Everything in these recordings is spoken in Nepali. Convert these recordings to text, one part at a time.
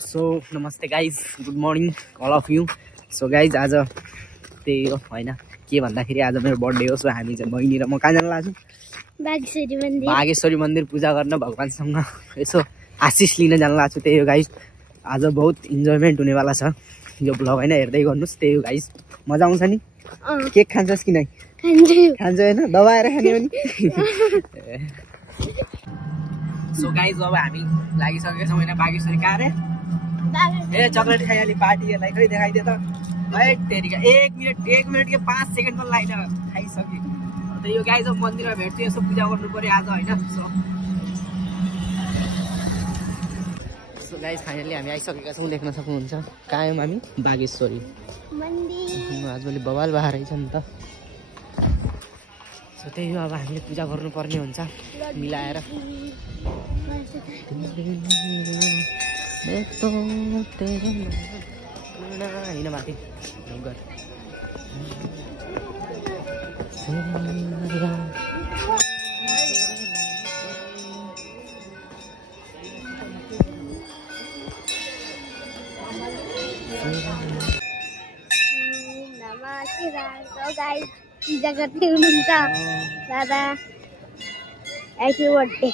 सो नमस्ते guys, good morning all of you. So guys आज त्यही हो होइन, के भन्दाखेरि आज मेरो बर्थडे हो। सो हामी चाहिँ बहिनी र म कहाँ जान लाग्छौँ? बागेश्वरी मन्दिर पूजा गर्न, भगवान्सँग यसो आशिष लिन जान लाग्छु। त्यही हो गाइज, आज बहुत इन्जोयमेन्ट हुनेवाला छ यो ब्लग होइन, हेर्दै गर्नुहोस्। त्यही हो गाइज, मजा आउँछ नि। केक खान्छस् कि नै? खान्छ होइन, दबाएर खाने हो नि। सो गाइज अब हामी लागिसकेका छौँ होइन बागेश्वरी। कहाँ रे? ए चक्लेट खाइहाली पार्टीहरूलाई खै देखाइदिए त। है तेरिका 1 मिनट के 5 सेकेन्ड पनि लाग्दैन, खाइसक्यो। अन्त यो गाइज अब मन्दिरमा भेट्छु, यसो पूजा गर्नु पर्यो आज होइन। सो गाइज फाइनली हामी आइसकेका छौँ, देख्न सक्नुहुन्छ। कहाँ आयौँ हामी? बागेश्वरी आज मैले बवाल बाहा रहेछ नि त। सो त्यही हो, अब हामीले पूजा गर्नुपर्ने हुन्छ मिलाएर। होइन माथि पूजा गर्दै हुनुहुन्छ दादा। Happy birthday.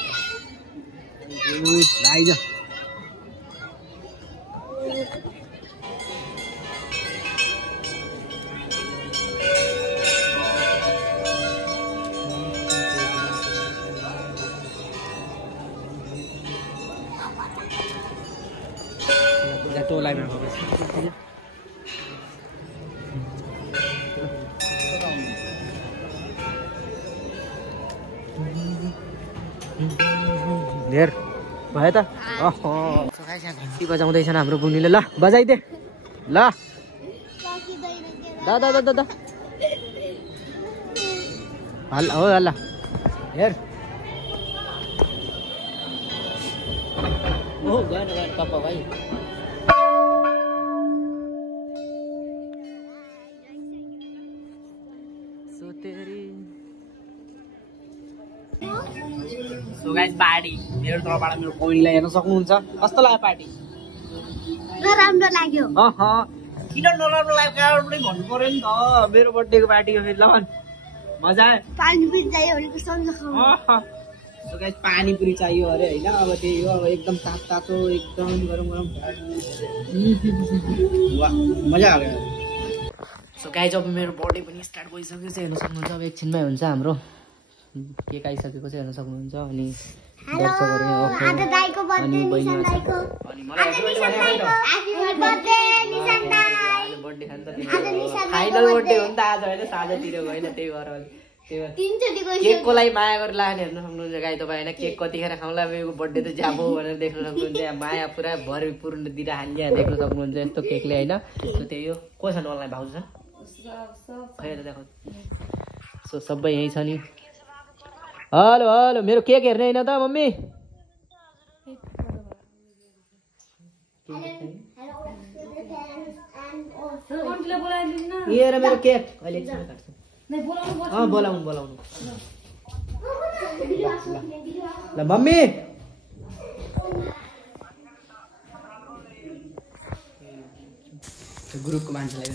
धेर भयो त। घन्टी बजाउँदैछन् हाम्रो बुनीले। ल बजाइदे ल। द हल्ला हो हल्ला हेर। ओ गएन पापा भाइ। सो गाइस पार्टी मेरो तर्फबाट मेरो बहिनीलाई हेर्न सक्नुहुन्छ। कस्तो लाग्यो पार्टी? नराम्रो लाग्यो। किन नराम्रो लाग्यो? कारण पनि भन्नु पर्यो नि त। मेरो बर्थडेको पार्टी हो फेरि। ल मजा आयो? पानीपुरी चाहियो भनेको सम्झाउ। सो गाइस पानीपुरी चाहियो अरे होइन। अब त्यही हो, अब एकदम तातो एकदम गरम वाह मजा आयो। सो गाइस अब मेरो बर्थडे पनि स्टार्ट भइसकेको छ, हेर्न सक्नुहुन्छ। अब एकछिनमै हुन्छ हाम्रो केक आइसकेको छ, हेर्न सक्नुहुन्छ। अनि दर्शकहरू फाइनल बर्थडे हो नि त आज होइन, साँझतिर होइन। त्यही भएर केकको लागि माया गरेर लाने, हेर्न सक्नुहुन्छ गाई तपाईँ होइन। केक कतिखेर खाउँला, मेरो बर्थडे त जाबो भनेर देख्न सक्नुहुन्छ। माया पुरा भरपूर्ण दिएर हाल्ने देख्न सक्नुहुन्छ यस्तो केकले होइन। सो त्यही हो। को छ नललाई भाउजू छ खै देखाउ। सो सबै यहीँ छ नि। हेलो हेलो मेरो केक हेर्ने होइन त मम्मी? हेर मेरो केक अहिले बोलाउनु ल मम्मी। ग्रुपको मान्छेलाई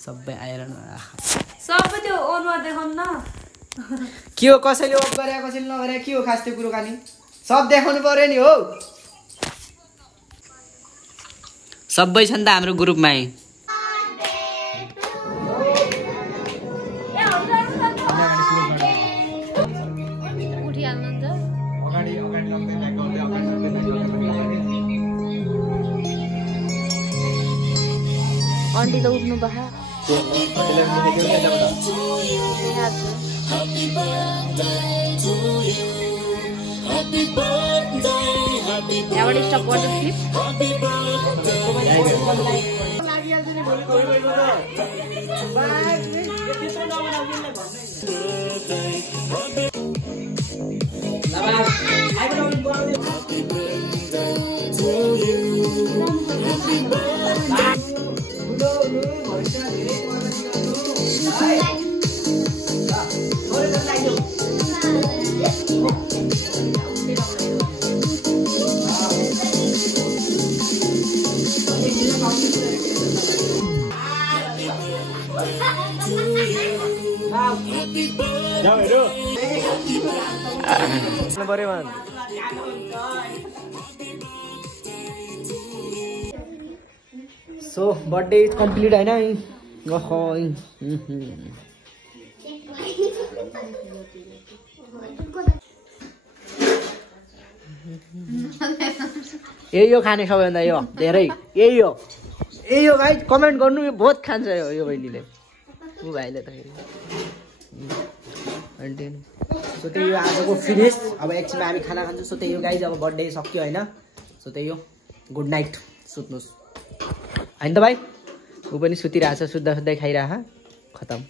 सबै आएर सबै त्यो अनुहार देखाउनु न। के हो, कसैले ओप गरे कसैले नगरे के हो खास त्यो कुरोकानी सब देखाउनु पर्यो नि हो। सबै छन् त हाम्रो ग्रुपमै। आन्टी त उठ्नु भए यहाँबाट स्टप गर्दै फ्लिप। खानु पर्यो भन सो बर्थडे इज कम्प्लिट होइन यही हो खाने सबैभन्दा यो धेरै यही हो गाइस कमेन्ट गर्नु यो बहुत खान्छ यो बहिनीले ऊ भाइले त सो त्यही हो आजको फिनिस अब एकछिनमा हामी खाना खान्छौँ सो त्यही हो गाइस अब बर्थडे सक्यो होइन सो त्यही हो गुड नाइट सुत्नुहोस् होइन त भाइ ऊ पनि सुतिरहेछ सुत्दा सुत्दै खाइरह खतम